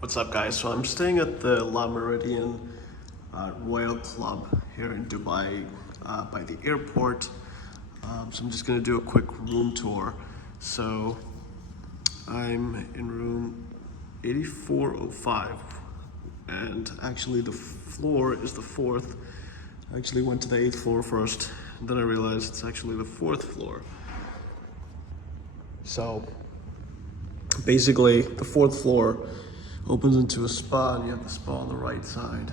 What's up, guys? So I'm staying at the Meridien Royal Club here in Dubai by the airport. So I'm just gonna do a quick room tour. So I'm in room 8405, and actually the floor is the fourth. I actually went to the 8th floor first, and then I realized it's actually the 4th floor. So basically, the 4th floor opens into a spa, and you have the spa on the right side.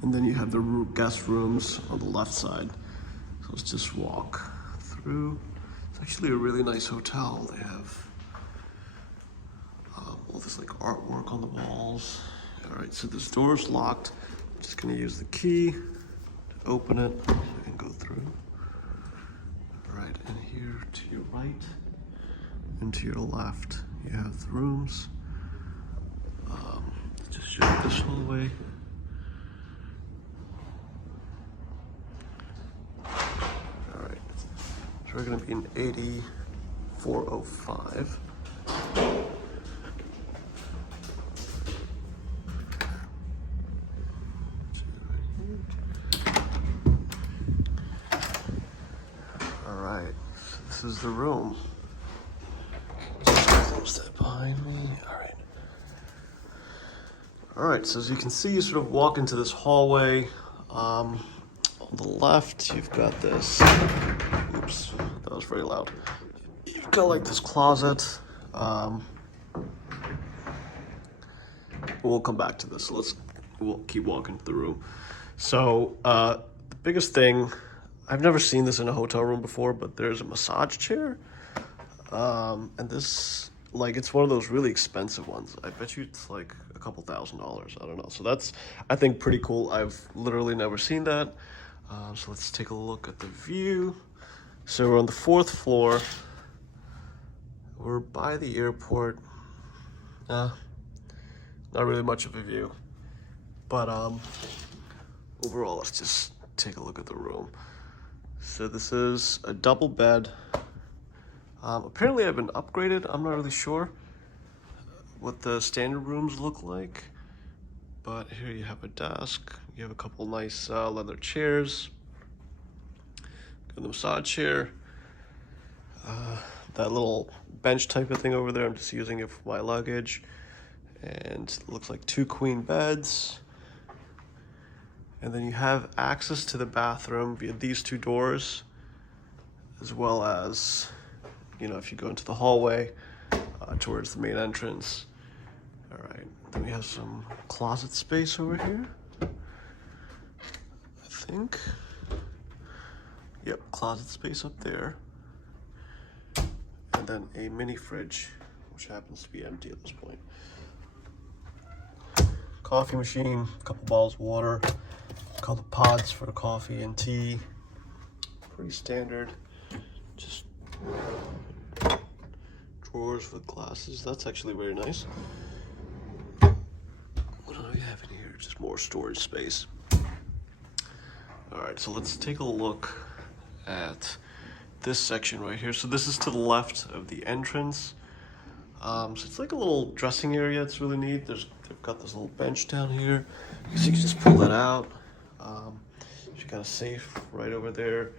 And then you have the guest rooms on the left side. So let's just walk through. It's actually a really nice hotel. They have all this like artwork on the walls. All right, so this door's locked. I'm just gonna use the key to open it and go through. All right, and here to your right and to your left, you have the rooms. Just show you this hallway. All right, so we're gonna be in 8405. All right, so this is the room. Just close that behind me. All right, so as you can see, you sort of walk into this hallway. On the left, you've got this, oops, that was very loud. You've got like this closet. We'll come back to this, so we'll keep walking through the room. So the biggest thing, I've never seen this in a hotel room before, but there's a massage chair. And this, like, it's one of those really expensive ones. I bet you it's like a couple $1,000s, I don't know. So that's, I think, pretty cool. I've literally never seen that. So let's take a look at the view. So we're on the 4th floor. We're by the airport. Not really much of a view. But overall, let's just take a look at the room. So this is a double bed. Apparently I've been upgraded. I'm not really sure what the standard rooms look like, but here you have a desk. You have a couple nice leather chairs. Got the massage chair. That little bench type of thing over there, I'm just using it for my luggage. And it looks like 2 queen beds. And then you have access to the bathroom via these 2 doors, as well as, you know, if you go into the hallway towards the main entrance. All right, then we have some closet space over here, I think. Yep, closet space up there. And then a mini fridge, which happens to be empty at this point. Coffee machine, a couple bottles of water, a couple pods for coffee and tea. Pretty standard. Just drawers with glasses. That's actually very nice. What do we have in here? Just more storage space. All right, so let's take a look at this section right here. So this is to the left of the entrance. So it's like a little dressing area. It's really neat. They've got this little bench down here. So you can just pull that out. You got a safe right over there.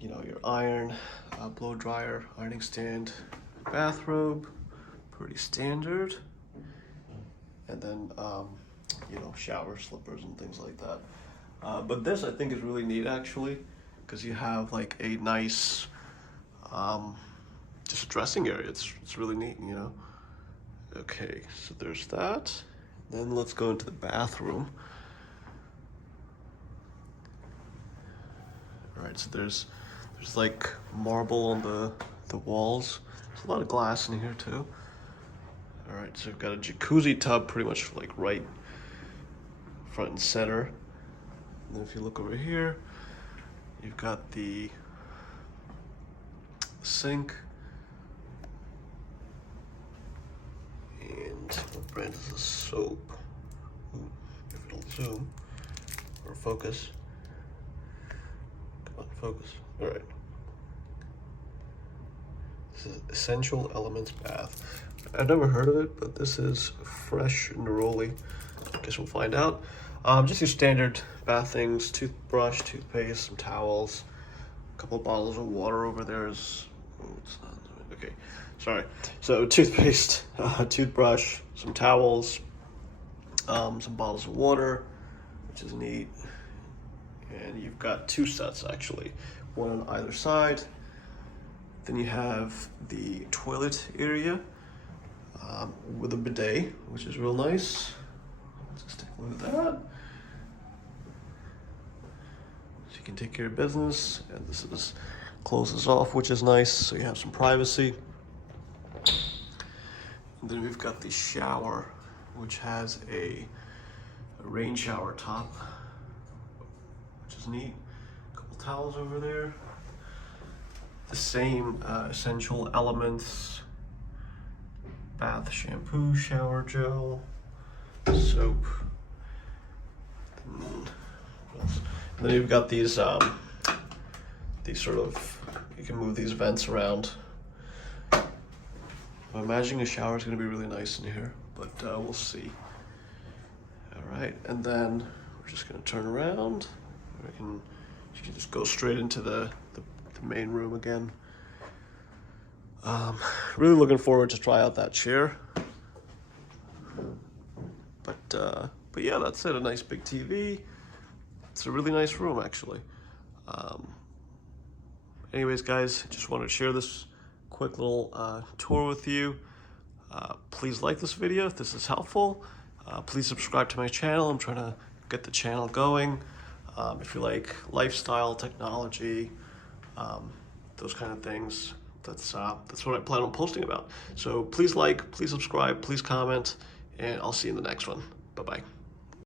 You know, your iron, blow dryer, ironing stand, bathrobe, pretty standard. And then, you know, shower slippers and things like that. But this, I think, is really neat, actually, because you have like a nice, just dressing area. It's really neat, you know. Okay, so there's that. Then let's go into the bathroom. All right, so there's like marble on the walls. There's a lot of glass in here too. All right, so we've got a jacuzzi tub pretty much like right front and center. And then if you look over here, you've got the sink. And what brand is this soap? Ooh, if it'll zoom or focus. Come on, focus. All right. This is Essential Elements Bath. I've never heard of it, but this is fresh neroli. I guess we'll find out. Just your standard bath things: toothbrush, toothpaste, some towels, a couple of bottles of water over there. Okay, sorry. So toothpaste, toothbrush, some towels, some bottles of water, which is neat. And you've got two sets actually, one on either side. Then you have the toilet area with a bidet, which is real nice. Let's just take a look at that. So you can take care of business, and this is closes off, which is nice, so you have some privacy. And then we've got the shower, which has a rain shower top, which is neat. A couple towels over there. The same essential elements: bath shampoo, shower gel, soap. And then you've got these sort of, you can move these vents around. I'm imagining a shower is going to be really nice in here, but we'll see. All right, and then we're just going to turn around. You can just go straight into the main room again. Really looking forward to try out that chair. But yeah, that's it. A nice big TV. It's a really nice room, actually. Anyways, guys, just wanted to share this quick little tour with you. Please like this video if this is helpful. Please subscribe to my channel. I'm trying to get the channel going. If you like lifestyle, technology, those kind of things, that's what I plan on posting about. So please like, please subscribe, please comment, and I'll see you in the next one. Bye-bye.